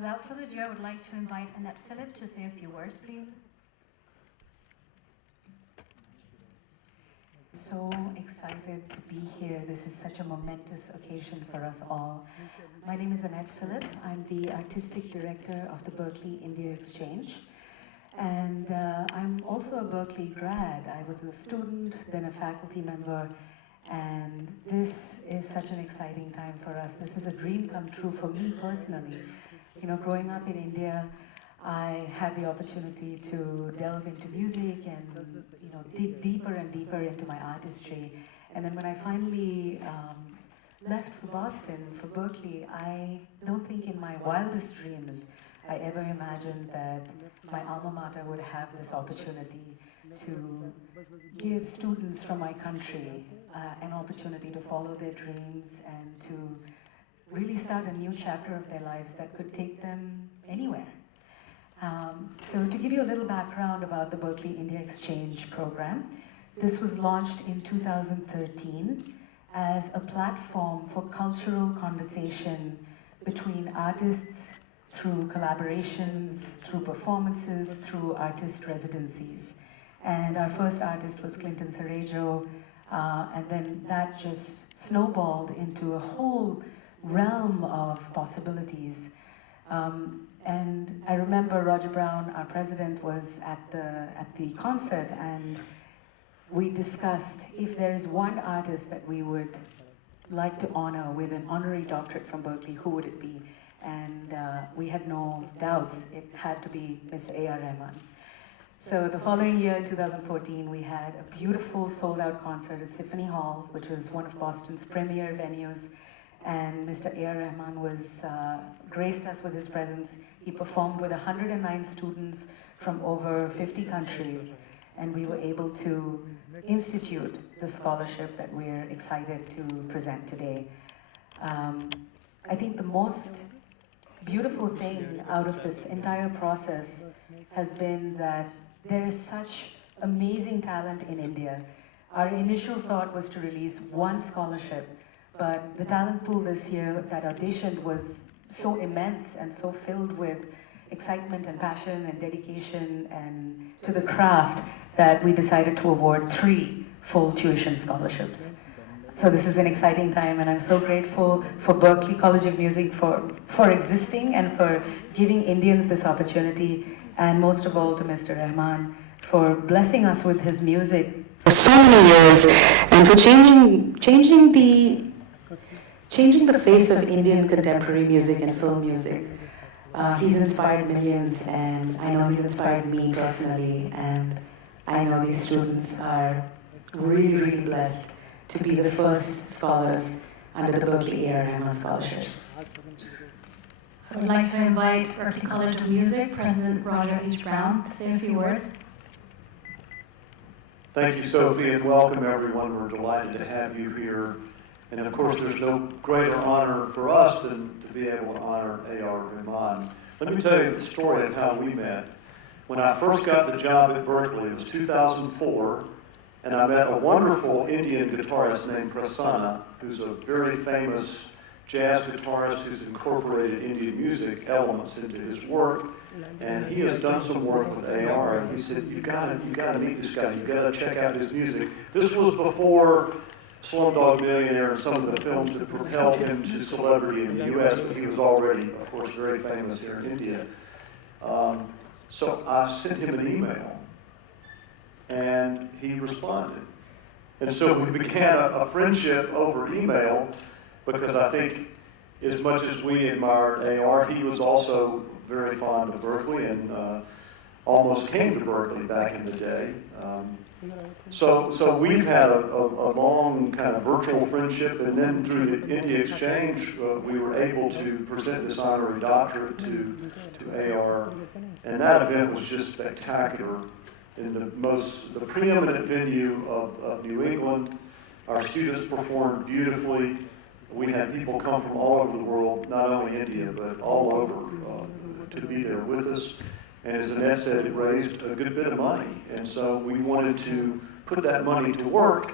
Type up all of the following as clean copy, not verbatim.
without further ado, I would like to invite Annette Phillip to say a few words, please. So excited to be here. This is such a momentous occasion for us all. My name is Annette Phillip. I'm the Artistic Director of the Berklee India Exchange. And I'm also a Berklee grad. I was a student, then a faculty member, and this is such an exciting time for us. This is a dream come true for me personally. You know, growing up in India, I had the opportunity to delve into music and, you know, dig deeper and deeper into my artistry. And then when I finally left for Boston, for Berklee, I don't think in my wildest dreams I ever imagined that my alma mater would have this opportunity to give students from my country an opportunity to follow their dreams and to really start a new chapter of their lives that could take them anywhere. So to give you a little background about the Berklee India Exchange program, this was launched in 2013 as a platform for cultural conversation between artists through collaborations, through performances, through artist residencies. And our first artist was Clinton Cerejo, and then that just snowballed into a whole realm of possibilities. And I remember Roger Brown, our president, was at the concert, and we discussed if there is one artist that we would like to honor with an honorary doctorate from Berklee, who would it be? And we had no doubts. It had to be Mr. A.R. Rahman. So the following year, in 2014, we had a beautiful sold-out concert at Symphony Hall, which was one of Boston's premier venues. And Mr. A.R. Rahman was graced us with his presence. He performed with 109 students from over 50 countries, and we were able to institute the scholarship that we're excited to present today. I think the most beautiful thing out of this entire process has been that there is such amazing talent in India. Our initial thought was to release one scholarship, but the talent pool this year that auditioned was so immense and so filled with excitement and passion and dedication and to the craft that we decided to award 3 full tuition scholarships. So this is an exciting time, and I'm so grateful for Berklee College of Music for existing and for giving Indians this opportunity, and most of all to Mr. Rahman for blessing us with his music for so many years and for changing the face of Indian contemporary music and film music. He's inspired millions, and I know he's inspired me personally, and I know these students are really, really blessed to be the first scholars under the Berklee A.R. Rahman Scholarship. I would like to invite Berklee College of Music President Roger H. Brown to say a few words. Thank you, Sophie, and welcome everyone. We're delighted to have you here. And of course, there's no greater honor for us than to be able to honor A.R. Rahman. Let me tell you the story of how we met. When I first got the job at Berklee, it was 2004, and I met a wonderful Indian guitarist named Prasanna, who's a very famous jazz guitarist who's incorporated Indian music elements into his work. And he has done some work with A.R., and he said, you gotta meet this guy, you gotta check out his music. This was before Slumdog Millionaire and some of the films that propelled him to celebrity in the U.S., but he was already, of course, very famous here in India. So I sent him an email, and he responded. And so we began a friendship over email, because I think as much as we admired A.R., he was also very fond of Berklee and almost came to Berklee back in the day. So we've had a long kind of virtual friendship, and then through the India Exchange, we were able to present this honorary doctorate to A.R., and that event was just spectacular. In the preeminent venue of New England, our students performed beautifully. We had people come from all over the world, not only India, but all over, to be there with us. And as Annette said, it raised a good bit of money. And so we wanted to put that money to work,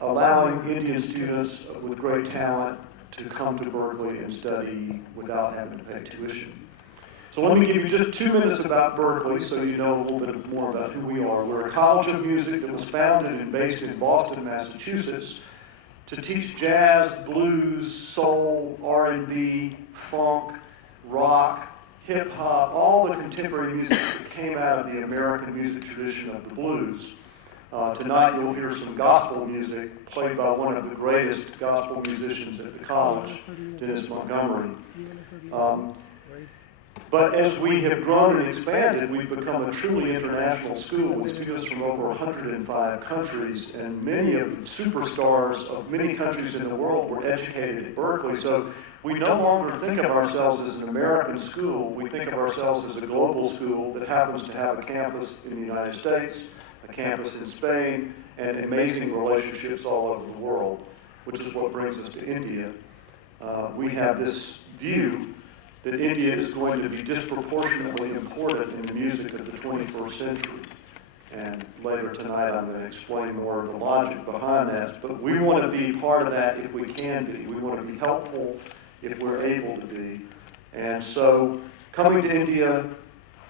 allowing Indian students with great talent to come to Berklee and study without having to pay tuition. So let me give you just 2 minutes about Berklee so you know a little bit more about who we are. We're a college of music that was founded and based in Boston, Massachusetts, to teach jazz, blues, soul, R&B, funk, rock, hip-hop, all the contemporary music that came out of the American music tradition of the blues. Tonight you'll hear some gospel music played by one of the greatest gospel musicians at the college, Dennis Montgomery. But as we have grown and expanded, we've become a truly international school with students from over 105 countries, and many of the superstars of many countries in the world were educated at Berklee. So we no longer think of ourselves as an American school. We think of ourselves as a global school that happens to have a campus in the United States, a campus in Spain, and amazing relationships all over the world, which is what brings us to India. We have this view that India is going to be disproportionately important in the music of the 21st century. And later tonight I'm going to explain more of the logic behind that. But we want to be part of that if we can be. We want to be helpful if we're able to be. And so coming to India,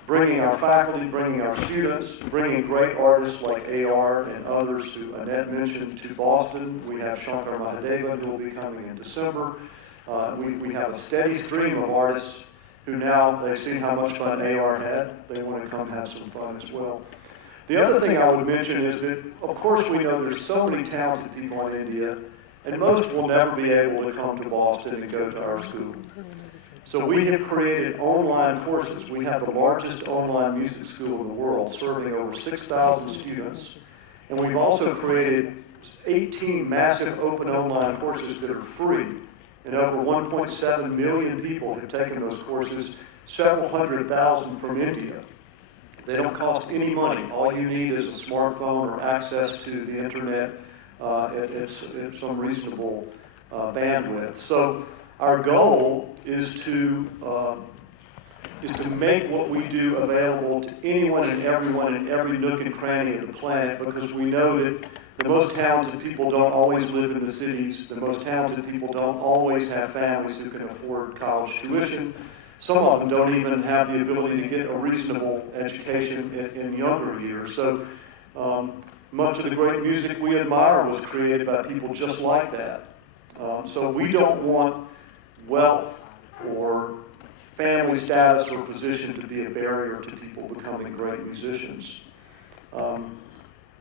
bringing our faculty, bringing our students, bringing great artists like AR and others who Annette mentioned to Boston. We have Shankar Mahadevan who will be coming in December. We have a steady stream of artists who now they've seen how much fun AR had. They want to come have some fun as well. The other thing I would mention is that, of course, we know there's so many talented people in India, and most will never be able to come to Boston and go to our school. So we have created online courses. We have the largest online music school in the world, serving over 6,000 students. And we've also created 18 massive open online courses that are free. And over 1.7 million people have taken those courses, several hundred thousand from India. They don't cost any money. All you need is a smartphone or access to the internet at some reasonable bandwidth. So our goal is to make what we do available to anyone and everyone in every nook and cranny of the planet, because we know that the most talented people don't always live in the cities. The most talented people don't always have families who can afford college tuition. Some of them don't even have the ability to get a reasonable education in younger years. So much of the great music we admire was created by people just like that. So we don't want wealth or family status or position to be a barrier to people becoming great musicians.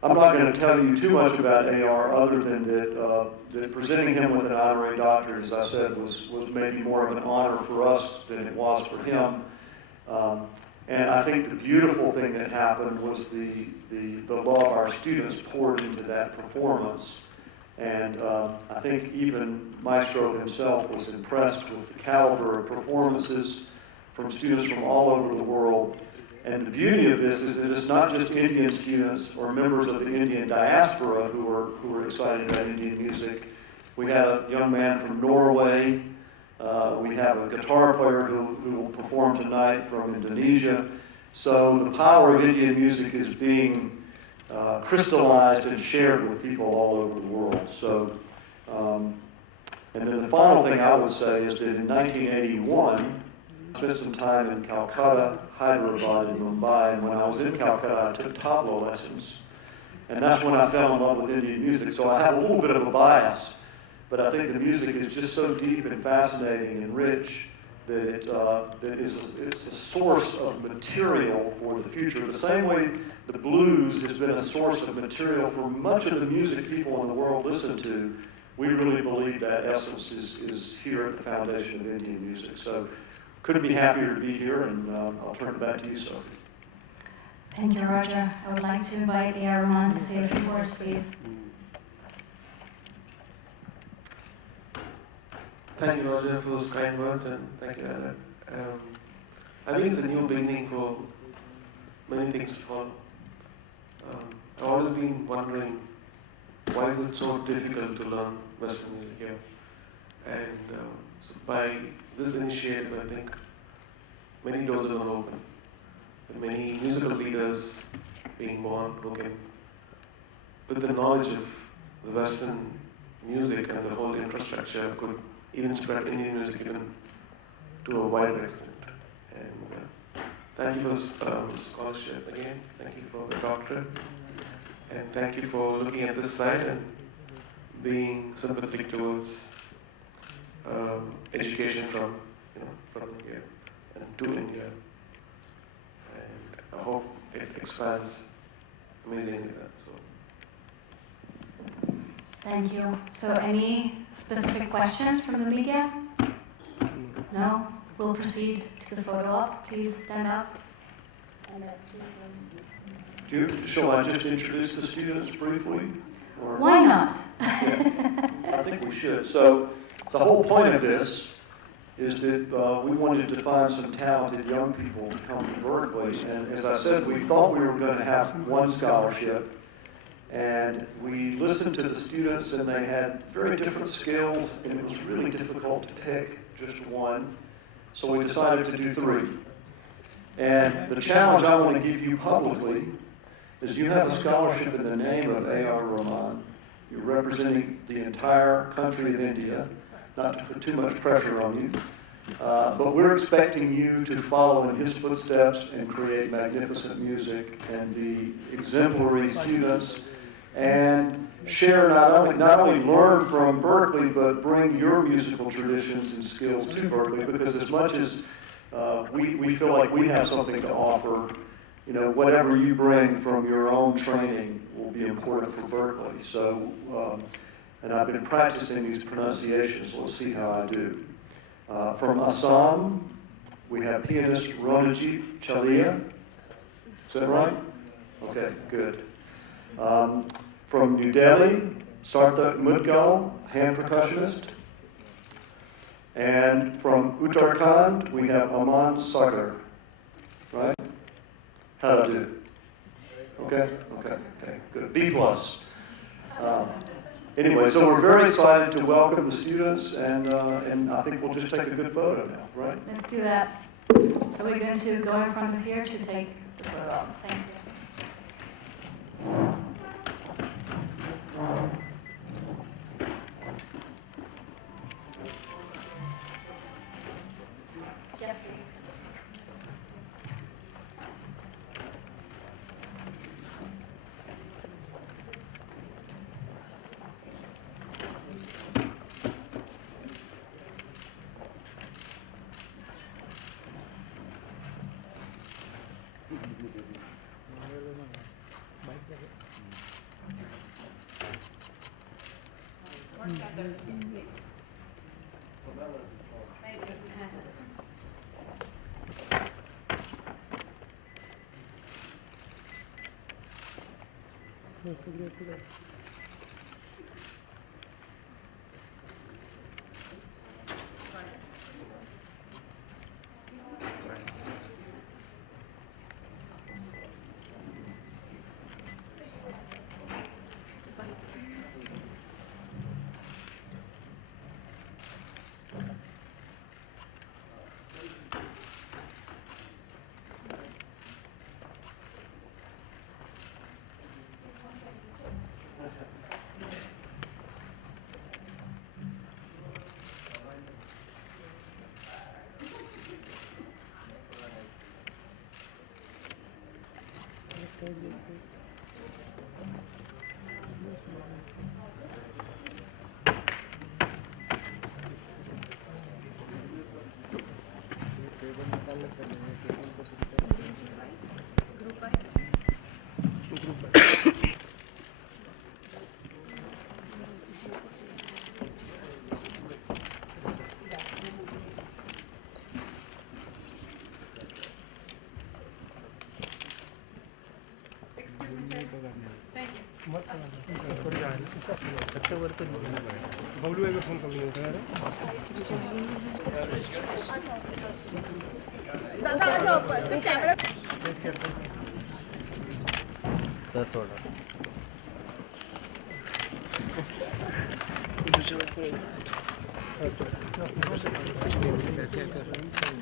I'm not going to tell you too much about AR other than that presenting him with an honorary doctorate, as I said, was maybe more of an honor for us than it was for him. And I think the beautiful thing that happened was the love our students poured into that performance. And I think even Maestro himself was impressed with the caliber of performances from students from all over the world. And the beauty of this is that it's not just Indian students or members of the Indian diaspora who are excited about Indian music. We had a young man from Norway. We have a guitar player who will perform tonight from Indonesia. So the power of Indian music is being crystallized and shared with people all over the world. So, and then the final thing I would say is that in 1981, I spent some time in Calcutta, Hyderabad, and Mumbai, and when I was in Calcutta, I took tabla lessons. And that's when I fell in love with Indian music. So I have a little bit of a bias, but I think the music is just so deep and fascinating and rich that it's a source of material for the future. The same way the blues has been a source of material for much of the music people in the world listen to, we really believe that essence is here at the foundation of Indian music. So couldn't be happier to be here, and I'll turn it back to you, Sophie. Thank you, Roger. I would like to invite A.R. Rahman to say a few words, please. Thank you, Roger, for those kind words, and thank you, Annette. I think it's a new beginning for many things to follow. I've always been wondering, why is it so difficult to learn Western music here? And so by this initiative, I think many doors are going to open. And many musical leaders being born who can, with the knowledge of the Western music and the whole infrastructure, could even spread Indian music even to a wider extent. And thank you for this scholarship again. Thank you for the doctorate. And thank you for looking at this side and being sympathetic towards education from India and to India. And I hope it expands amazingly. So. Thank you. So any specific questions from the media? No? We'll proceed to the photo op. Please stand up. Shall I just introduce the students briefly? Or? Why not? Yeah, I think we should. So the whole point of this is that we wanted to find some talented young people to come to Berklee. And as I said, we thought we were going to have one scholarship. And we listened to the students, and they had very different skills, and it was really difficult to pick just one. So we decided to do 3. And the challenge I want to give you publicly is you have a scholarship in the name of A.R. Rahman. You're representing the entire country of India, not to put too much pressure on you. But we're expecting you to follow in his footsteps and create magnificent music and be exemplary students and share not only learn from Berklee, but bring your musical traditions and skills to Berklee, because as much as we feel like we have something to offer, whatever you bring from your own training will be important for Berklee. So, and I've been practicing these pronunciations. Let's see how I do. From Assam, we have pianist Ronajit Chalia. Is that right? Okay, good. From New Delhi, Sarthak Mudgal, hand percussionist. And from Uttarakhand, we have Aman Sagar. Right? How'd I do? Okay, good. B+. Anyway, so we're very excited to welcome the students, and I think we'll just take a good photo now, right? Let's do that. So we're going to go in front of here to take the photo op. Thank you. Yes, please.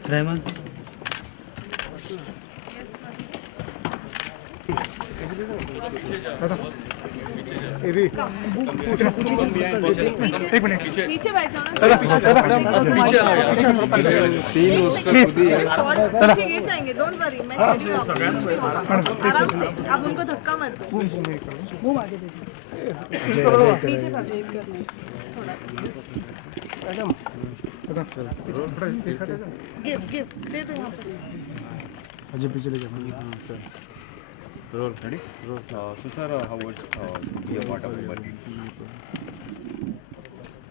Rahman. नीचे बैठ जाओ पीछे गिर जाएंगे don't worry मैं आराम से आप उनको धक्का मत दो नीचे कर दो थोड़ा सा गिव दे दो यहाँ पर अजय पीछे ले जाओ sir Roll. Ready? Roll. So sir, how would be a part of Berklee?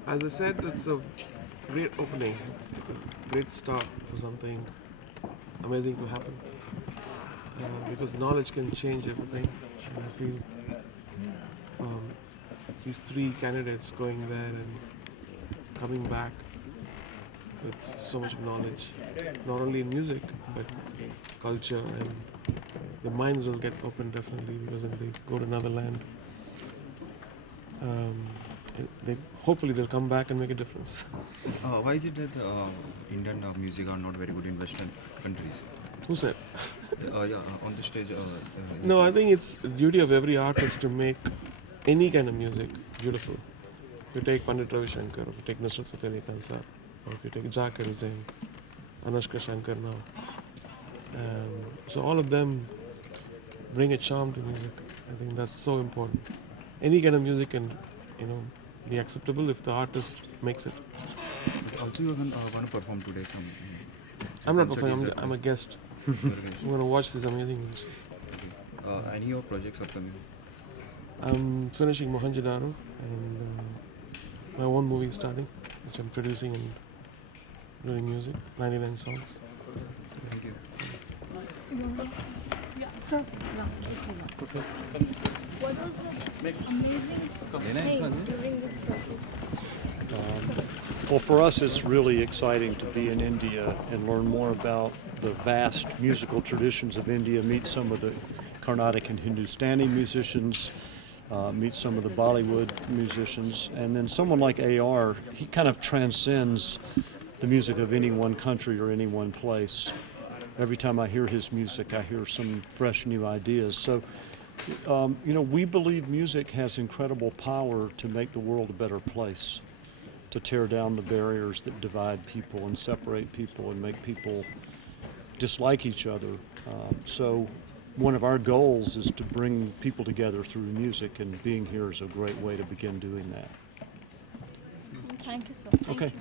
As I said, it's a great opening. It's a great start for something amazing to happen. Because knowledge can change everything. And I feel these three candidates going there and coming back with so much knowledge, not only in music, but culture, and the minds will get open definitely, because when they go to another land, hopefully they'll come back and make a difference. Why is it that Indian music are not very good in Western countries? Who said? On the stage. No, I think it's the duty of every artist to make any kind of music beautiful. If you take Pandit Ravi Shankar, if you take Nusrat Fateh Ali Khan Sahab, or if you take Zakir Hussain, Anushka Shankar now. So all of them bring a charm to music. I think that's so important. Any kind of music can, be acceptable if the artist makes it. Also, you are going to perform today. I'm not performing. I'm a guest. I'm going to watch this amazing music. Any of your projects upcoming? I'm finishing Mohenjo-daro, and my own movie is starting, which I'm producing and doing music, 99 songs. Thank you. Yeah, sir, just hold on. What was the amazing thing during this process? Well, for us, it's really exciting to be in India and learn more about the vast musical traditions of India, meet some of the Carnatic and Hindustani musicians, meet some of the Bollywood musicians, and then someone like AR, he kind of transcends the music of any one country or any one place. Every time I hear his music, I hear some fresh new ideas. So, we believe music has incredible power to make the world a better place, to tear down the barriers that divide people and separate people and make people dislike each other. So one of our goals is to bring people together through music, and being here is a great way to begin doing that. Thank you, sir. Okay.